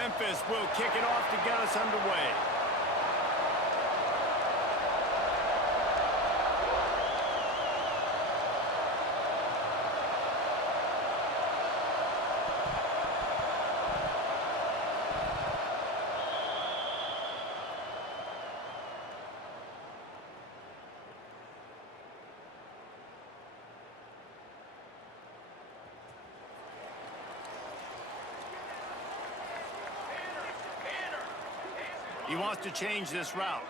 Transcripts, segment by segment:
Memphis will kick it off to get us underway. He wants to change this route.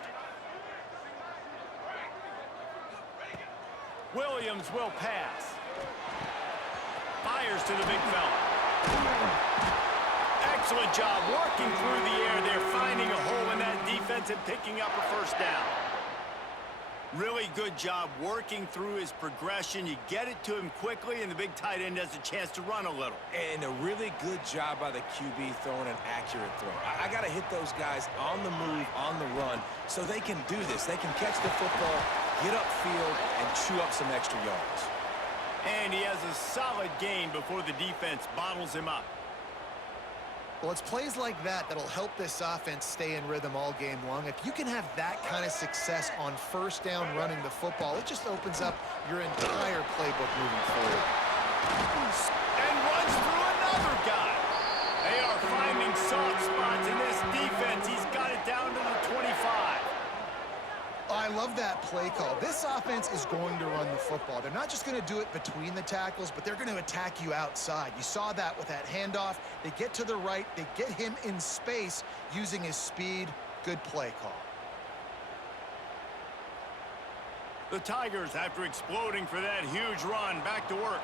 Williams will pass. Fires to the big fella. Excellent job working through the air there, finding a hole in that defense and picking up a first down. Really good job working through his progression. You get it to him quickly, and the big tight end has a chance to run a little. And a really good job by the QB throwing an accurate throw. I got to hit those guys on the move, on the run, so they can do this. They can catch the football, get upfield, and chew up some extra yards. And he has a solid gain before the defense bottles him up. Well, it's plays like that that'll help this offense stay in rhythm all game long. If you can have that kind of success on first down running the football, it just opens up your entire playbook moving forward. And runs through another guy. They are finding soft spots in this defense. He's got it down to the 25. I love that play call. This offense is going to run the football. They're not just going to do it between the tackles, but they're going to attack you outside. You saw that with that handoff. They get to the right. They get him in space using his speed. Good play call. The Tigers, after exploding for that huge run, back to work.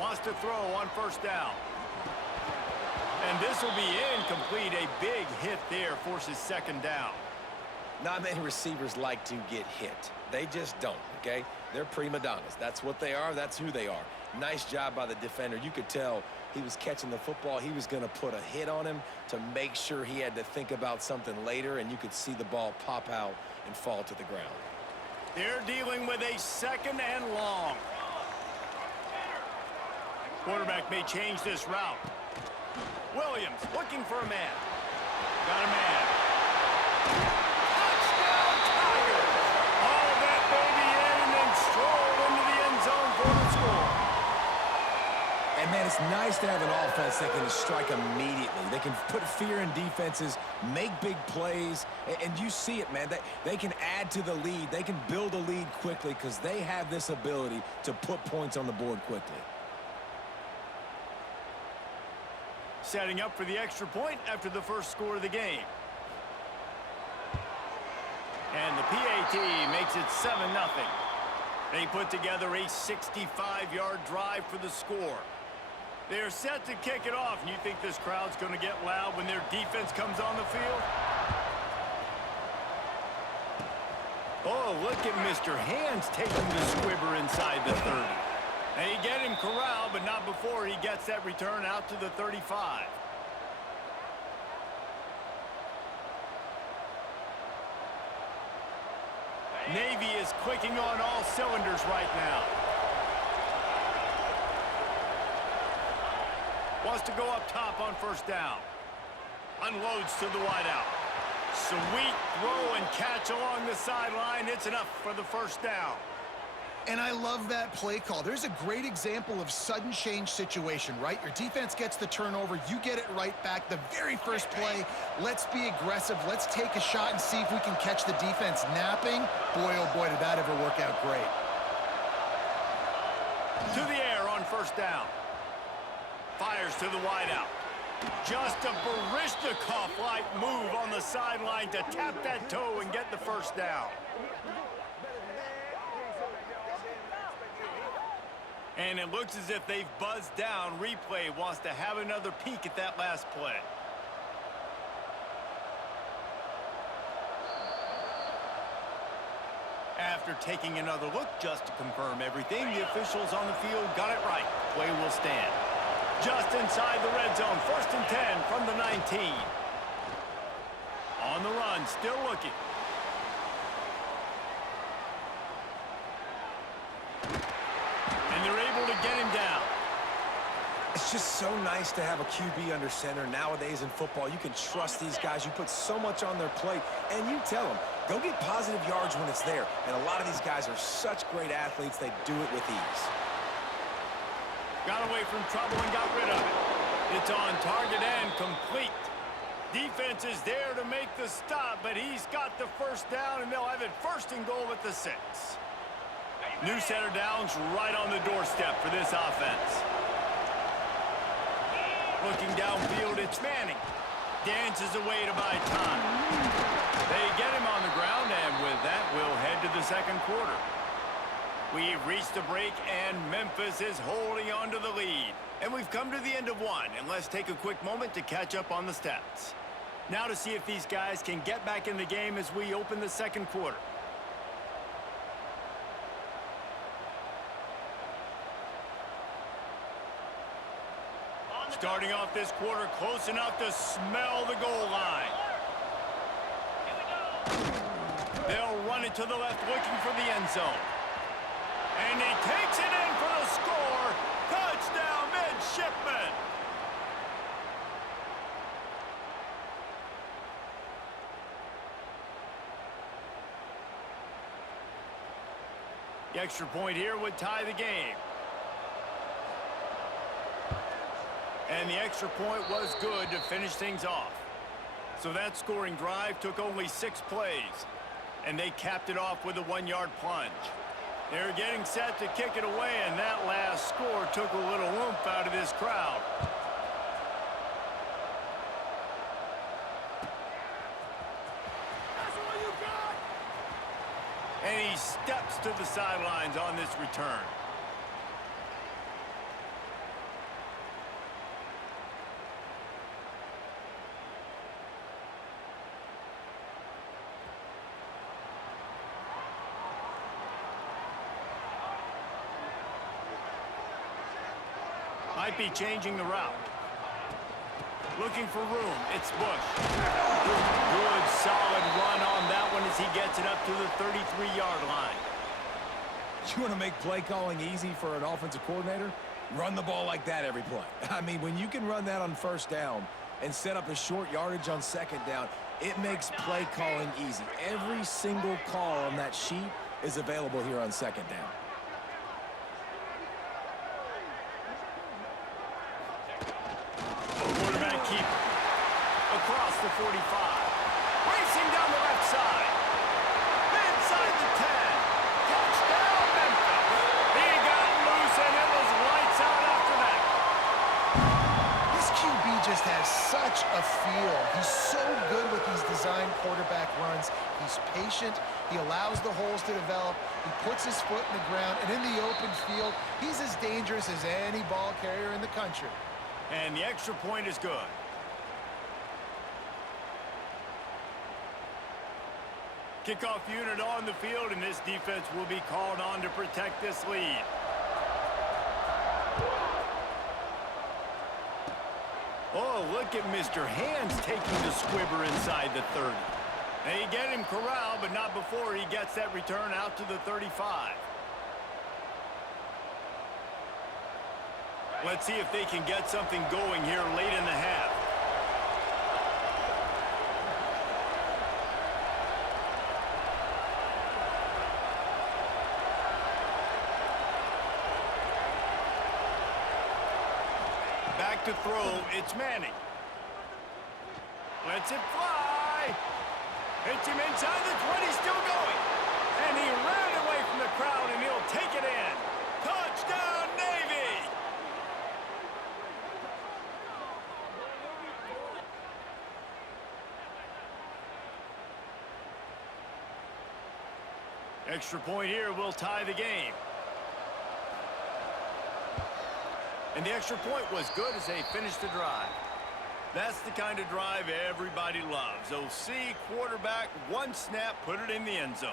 Wants to throw on first down. And this will be incomplete. A big hit there forces second down. Not many receivers like to get hit. They just don't, okay? They're prima donnas. That's what they are. That's who they are. Nice job by the defender. You could tell he was catching the football. He was going to put a hit on him to make sure he had to think about something later, and you could see the ball pop out and fall to the ground. They're dealing with a second and long. Quarterback may change this route. Williams looking for a man. Got a man. Touchdown, Tigers! Haul that baby in and then stroll into the end zone for the score. And, man, it's nice to have an offense that can strike immediately. They can put fear in defenses, make big plays, and you see it, man. They can add to the lead. They can build a lead quickly because they have this ability to put points on the board quickly. Setting up for the extra point after the first score of the game. And the PAT makes it 7-0. They put together a 65-yard drive for the score. They're set to kick it off, and you think this crowd's going to get loud when their defense comes on the field? Oh, look at Mr. Hands taking the squibber inside the 30. They get him corralled, but not before he gets that return out to the 35. Navy is clicking on all cylinders right now. Wants to go up top on first down. Unloads to the wideout. Sweet throw and catch along the sideline. It's enough for the first down. And I love that play call. There's a great example of sudden change situation, right? Your defense gets the turnover. You get it right back. The very first play, let's be aggressive. Let's take a shot and see if we can catch the defense napping. Boy, oh boy, did that ever work out great. To the air on first down. Fires to the wideout. Just a Barishnikov-like move on the sideline to tap that toe and get the first down. And it looks as if they've buzzed down. Replay wants to have another peek at that last play. After taking another look just to confirm everything, the officials on the field got it right. Play will stand. Just inside the red zone, 1st and 10 from the 19. On the run, still looking. just so nice to have a QB under center. Nowadays in football, you can trust these guys. You put so much on their plate, and you tell them, go get positive yards when it's there. And a lot of these guys are such great athletes, they do it with ease. Got away from trouble and got rid of it. It's on target and complete. Defense is there to make the stop, but he's got the first down, and they'll have it first and goal at the 6. New set of downs right on the doorstep for this offense. Looking downfield, it's Manning. Dances away to buy time. They get him on the ground, and with that, we'll head to the second quarter. We've reached the break, and Memphis is holding on to the lead. And we've come to the end of one, and let's take a quick moment to catch up on the stats. Now to see if these guys can get back in the game as we open the second quarter. Starting off this quarter close enough to smell the goal line. They'll run it to the left looking for the end zone. And he takes it in for the score. Touchdown, midshipman. The extra point here would tie the game. And the extra point was good to finish things off. So that scoring drive took only 6 plays. And they capped it off with a 1-yard plunge. They're getting set to kick it away, and that last score took a little oomph out of this crowd. That's all you got. And he steps to the sidelines on this return. Might be changing the route. Looking for room. It's Bush. Good, solid run on that one as he gets it up to the 33-yard line. You want to make play calling easy for an offensive coordinator? Run the ball like that every play. I mean, when you can run that on first down and set up a short yardage on second down, it makes play calling easy. Every single call on that sheet is available here on second down. Across the 45. Racing down the left side. Inside the 10. Touchdown, Memphis. He got loose, and it was lights out after that. This QB just has such a feel. He's so good with these design quarterback runs. He's patient. He allows the holes to develop. He puts his foot in the ground, and in the open field, he's as dangerous as any ball carrier in the country. And the extra point is good. Kickoff unit on the field, and this defense will be called on to protect this lead. Oh, look at Mr. Hands taking the squibber inside the 30. They get him corralled, but not before he gets that return out to the 35. Let's see if they can get something going here late in the half. Back to throw, it's Manning. Lets it fly. Hits him inside the 20, still going. And he ran away from the crowd, and he'll take it in. Touchdown, Navy! Extra point here will tie the game. And the extra point was good as they finished the drive. That's the kind of drive everybody loves. OC, quarterback, one snap, put it in the end zone.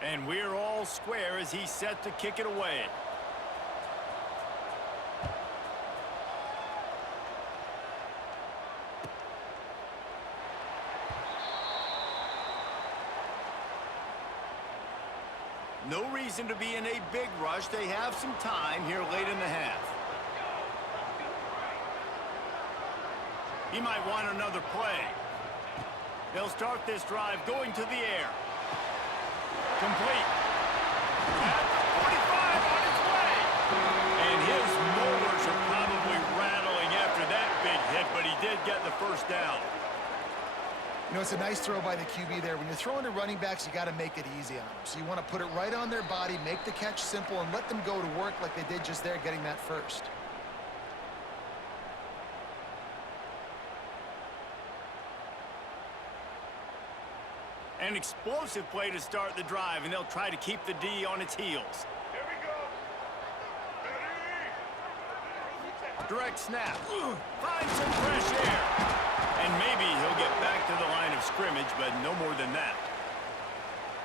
And we're all square as he's set to kick it away. No reason to be in a big rush. They have some time here late in the half. He might want another play. They'll start this drive going to the air. Complete. At the 45 on its way. And his molars are probably rattling after that big hit, but he did get the first down. You know, it's a nice throw by the QB there. When you're throwing to running backs, you got to make it easy on them. So you want to put it right on their body, make the catch simple, and let them go to work like they did just there, getting that first. An explosive play to start the drive, and they'll try to keep the D on its heels. Here we go. Ready? Direct snap. Finds some fresh air. And maybe he'll get back to the line of scrimmage, but no more than that.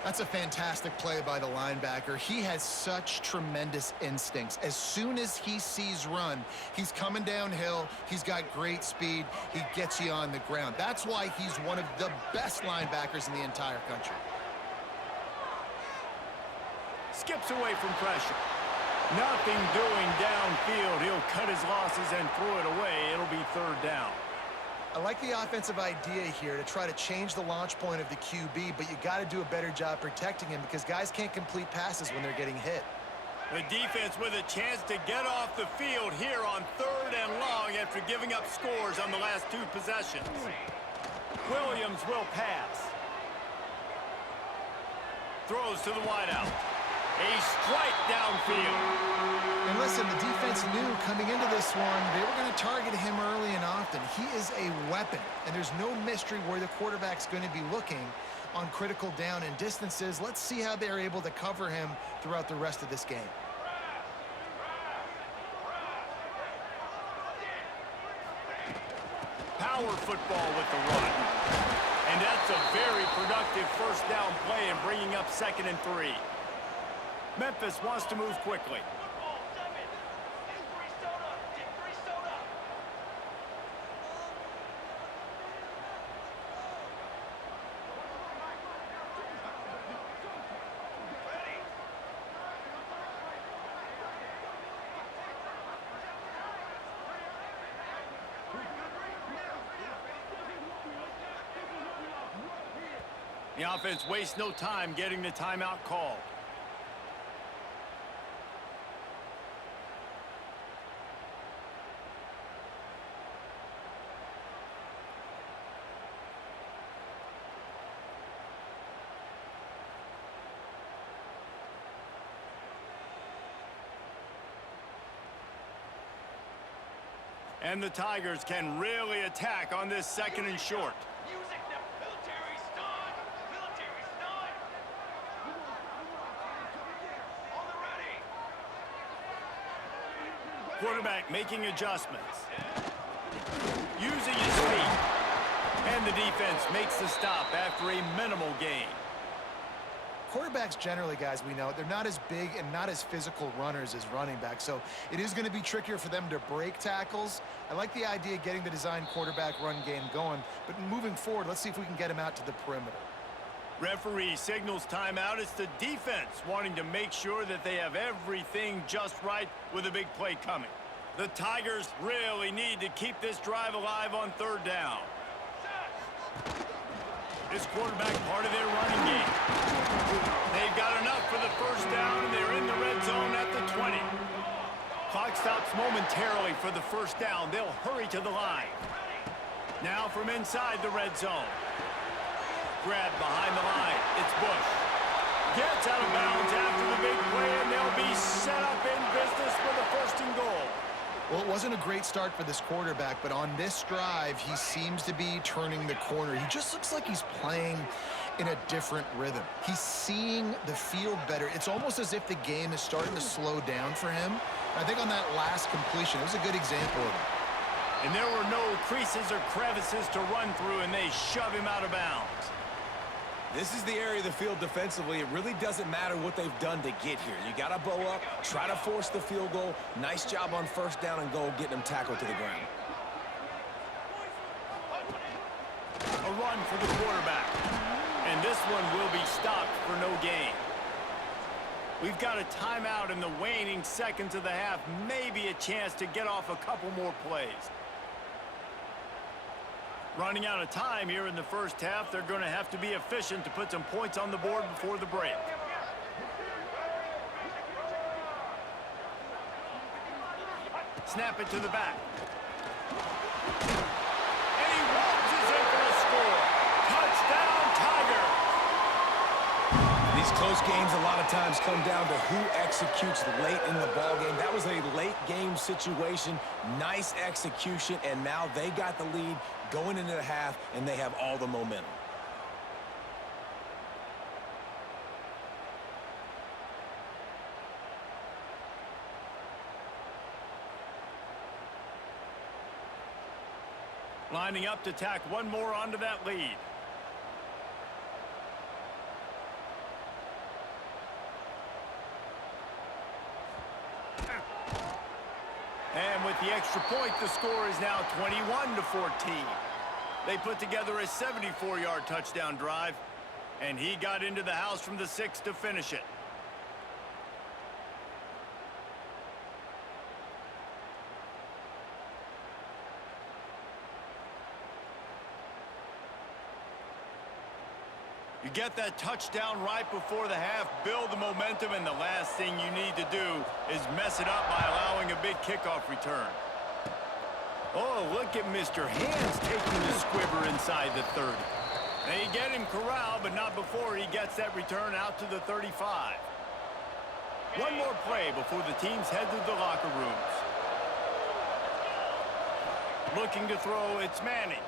That's a fantastic play by the linebacker. He has such tremendous instincts. As soon as he sees run, he's coming downhill. He's got great speed. He gets you on the ground. That's why he's one of the best linebackers in the entire country. Skips away from pressure. Nothing doing downfield. He'll cut his losses and throw it away. It'll be third down. I like the offensive idea here to try to change the launch point of the QB, but you got to do a better job protecting him because guys can't complete passes when they're getting hit. The defense with a chance to get off the field here on third and long after giving up scores on the last two possessions. Williams will pass. Throws to the wideout. A strike downfield. And listen, the defense knew coming into this one, they were going to target him early and often. He is a weapon, and there's no mystery where the quarterback's going to be looking on critical down and distances. Let's see how they're able to cover him throughout the rest of this game. Power football with the run. And that's a very productive first down play and bringing up 2nd and 3. Memphis wants to move quickly. The offense wastes no time getting the timeout called. And the Tigers can really attack on this 2nd and short. Quarterback making adjustments. Using his feet. And the defense makes the stop after a minimal gain. Quarterbacks generally, guys, we know, they're not as big and not as physical runners as running backs, so it is going to be trickier for them to break tackles. I like the idea of getting the design quarterback run game going, but moving forward, let's see if we can get him out to the perimeter. Referee signals timeout. It's the defense wanting to make sure that they have everything just right with a big play coming. The Tigers really need to keep this drive alive on third down. This quarterback part of their running game. They've got enough for the first down, and they're in the red zone at the 20. Clock stops momentarily for the first down. They'll hurry to the line. Now from inside the red zone. Grab behind the line. It's Bush. Gets out of bounds after the big play, and they'll be set up in business for the 1st and goal. Well, it wasn't a great start for this quarterback, but on this drive, he seems to be turning the corner. He just looks like he's playing in a different rhythm. He's seeing the field better. It's almost as if the game is starting to slow down for him. I think on that last completion, it was a good example of it. And there were no creases or crevices to run through, and they shove him out of bounds. This is the area of the field defensively. It really doesn't matter what they've done to get here. You got to bow up, try to force the field goal. Nice job on first down and goal, getting them tackled to the ground. A run for the quarterback. And this one will be stopped for no gain. We've got a timeout in the waning seconds of the half. Maybe a chance to get off a couple more plays. Running out of time here in the first half, they're going to have to be efficient to put some points on the board before the break. Snap it to the back. And he waltzes in for a score. Touchdown, Tiger! These close games a lot of times come down to who executes late in the ball game. That was a late game situation. Nice execution, and now they got the lead going into the half, and they have all the momentum. Lining up to tack one more onto that lead. And with the extra point, the score is now 21-14. They put together a 74-yard touchdown drive, and he got into the house from the 6 to finish it. You get that touchdown right before the half, build the momentum, and the last thing you need to do is mess it up by allowing a big kickoff return. Oh, look at Mr. Hands taking the squibber inside the 30. They get him corralled, but not before he gets that return out to the 35. One more play before the teams head to the locker rooms. Looking to throw, it's Manning.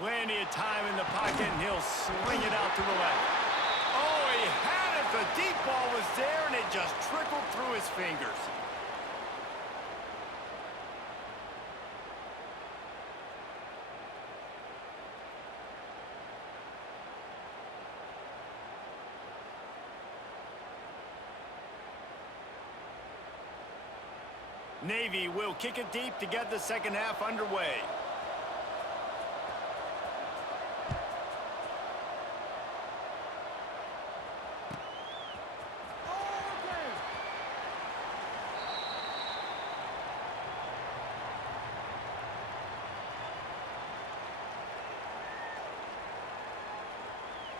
Plenty of time in the pocket, and he'll sling it out to the left. Oh, he had it. The deep ball was there, and it just trickled through his fingers. Navy will kick it deep to get the second half underway.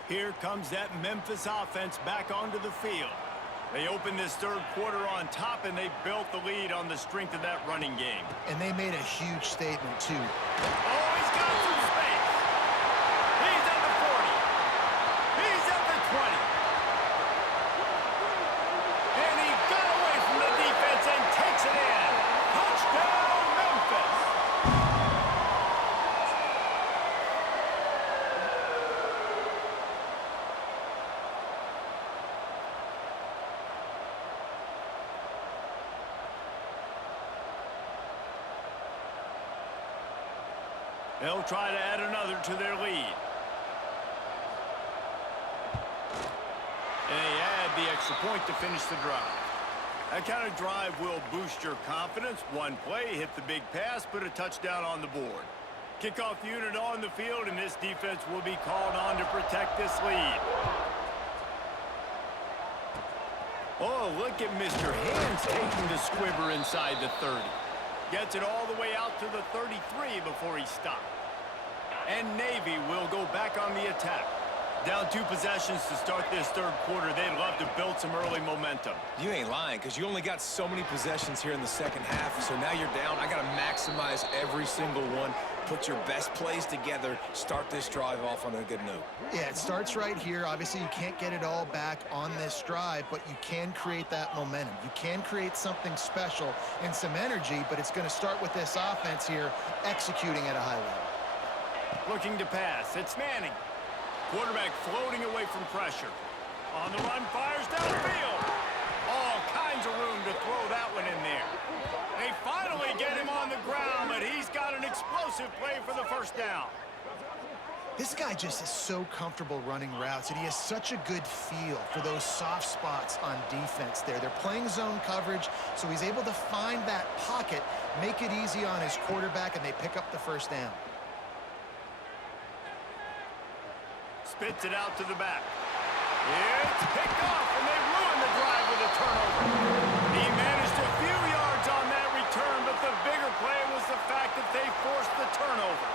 Here comes that Memphis offense back onto the field. They opened this third quarter on top, and they built the lead on the strength of that running game. And they made a huge statement, too. Oh, he's got some space. He's at the 40. He's at the 20. And he got away from the defense and takes it in. Touchdown, Memphis. They'll try to add another to their lead. And they add the extra point to finish the drive. That kind of drive will boost your confidence. One play, hit the big pass, put a touchdown on the board. Kickoff unit on the field, and this defense will be called on to protect this lead. Oh, look at Mr. Hands taking the squibber inside the 30. Gets it all the way out to the 33 before he stopped. And Navy will go back on the attack. Down 2 possessions to start this third quarter. They'd love to build some early momentum. You ain't lying, because you only got so many possessions here in the second half, so now you're down. I got to maximize every single one. Put your best plays together. Start this drive off on a good note. Yeah, it starts right here. Obviously, you can't get it all back on this drive, but you can create that momentum. You can create something special and some energy, but it's going to start with this offense here executing at a high level. Looking to pass. It's Manning. Quarterback floating away from pressure. On the run, fires downfield. All kinds of room to throw that one in there. They finally get him on the ground, but he's got an explosive play for the first down. This guy just is so comfortable running routes, and he has such a good feel for those soft spots on defense there. They're playing zone coverage, so he's able to find that pocket, make it easy on his quarterback, and they pick up the first down. Spits it out to the back. It's picked off, and they ruined the drive with a turnover. He managed a few yards on that return, but the bigger play was the fact that they forced the turnover.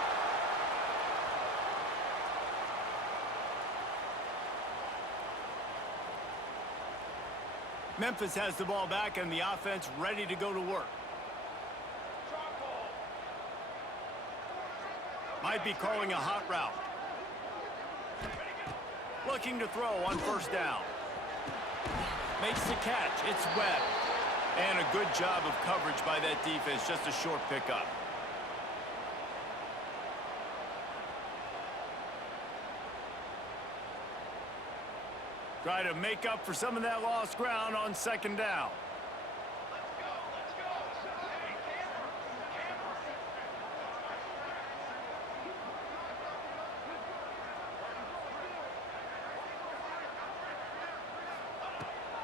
Memphis has the ball back and the offense ready to go to work. Might be calling a hot route. Looking to throw on first down. Makes the catch. It's Webb. And a good job of coverage by that defense. Just a short pickup. Try to make up for some of that lost ground on second down.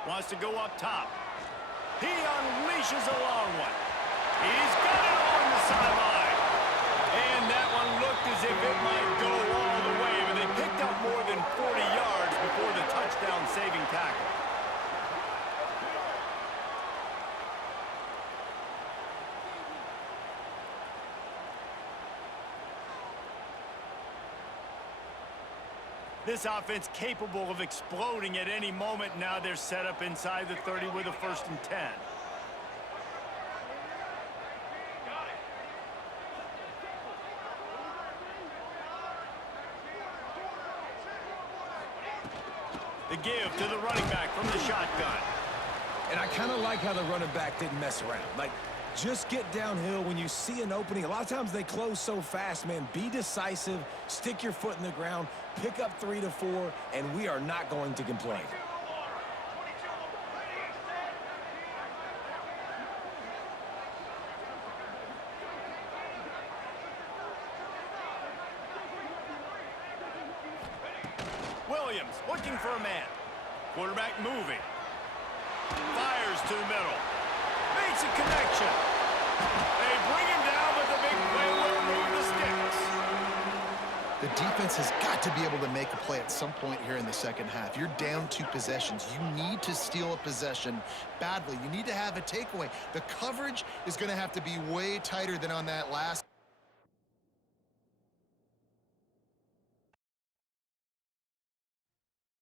Wants to go up top. He unleashes a long one. He's got it on the sideline. And that one looked as if it might go all the way, but they picked up more than 40 yards before the touchdown-saving tackle. This offense capable of exploding at any moment. Now they're set up inside the 30 with a 1st and 10. The give to the running back from the shotgun. And I kind of like how the running back didn't mess around. Like, just get downhill when you see an opening. A lot of times they close so fast, man. Be decisive, stick your foot in the ground, pick up 3 to 4, and we are not going to complain. Williams looking for a man. Quarterback moving. Fires to the middle. Makes a connection. They bring him down, but the big play will move the sticks. The defense has got to be able to make a play at some point here in the second half. You're down 2 possessions. You need to steal a possession badly. You need to have a takeaway. The coverage is going to have to be way tighter than on that last